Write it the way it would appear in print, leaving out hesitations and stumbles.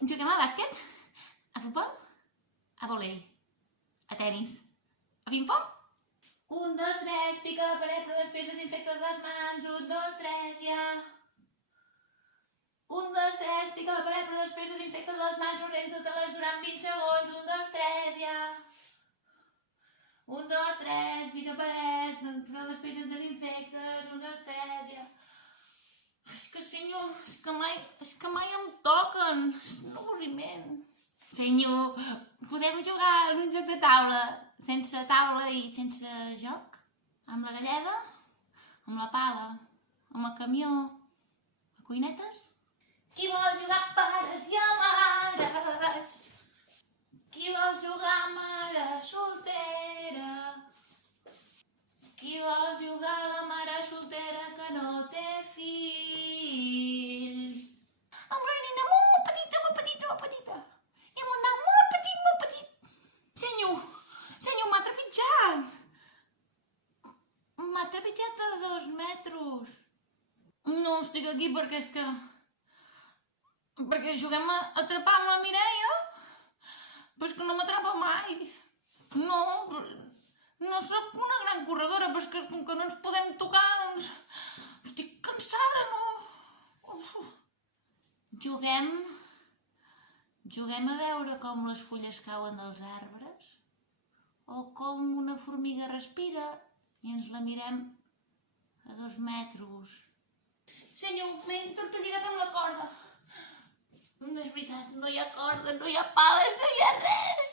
Juguem a bàsquet, a futbol, a vòlei, a tenis, a ping-pong. 1, 2, 3, pica la paret, però després desinfecta les mans. 1, 2, 3, ja. 1, 2, 3, pica la paret, però després desinfecta les mans, renta-te-les durant 20 segons. 1, 2, 3, ja. 1, 2, 3, pica paret, però després et desinfectes. 1, 2, 3, ja. És que, senyor, és que mai em toquen. És un avorriment. Senyor, podem jugar en un joc de taula, sense taula i sense joc? Amb la galleda? Amb la pala? Amb el camió? A cuinetes? Qui vol jugar a pares i a mares? Qui vol jugar a mare soltera? Qui vol jugar a la mare soltera que no té fills? Amb una nina molt petita, molt petita, molt petita. I amb un dau molt petit, molt petit. Senyor, m'ha trepitjat. M'ha trepitjat a 2 metres. No estic aquí perquè és que... Perquè juguem a atrapar amb la Mireia. Però és que no m'atrapa mai. No sóc una gran corredora, però és que com que no ens podem tocar, doncs... Estic cansada, no? Juguem a veure com les fulles cauen dels arbres o com una formiga respira i ens la mirem a 2 metres. Senyor, m'he entortolligat amb la corda. No és veritat, no hi ha corda, no hi ha pales, no hi ha res.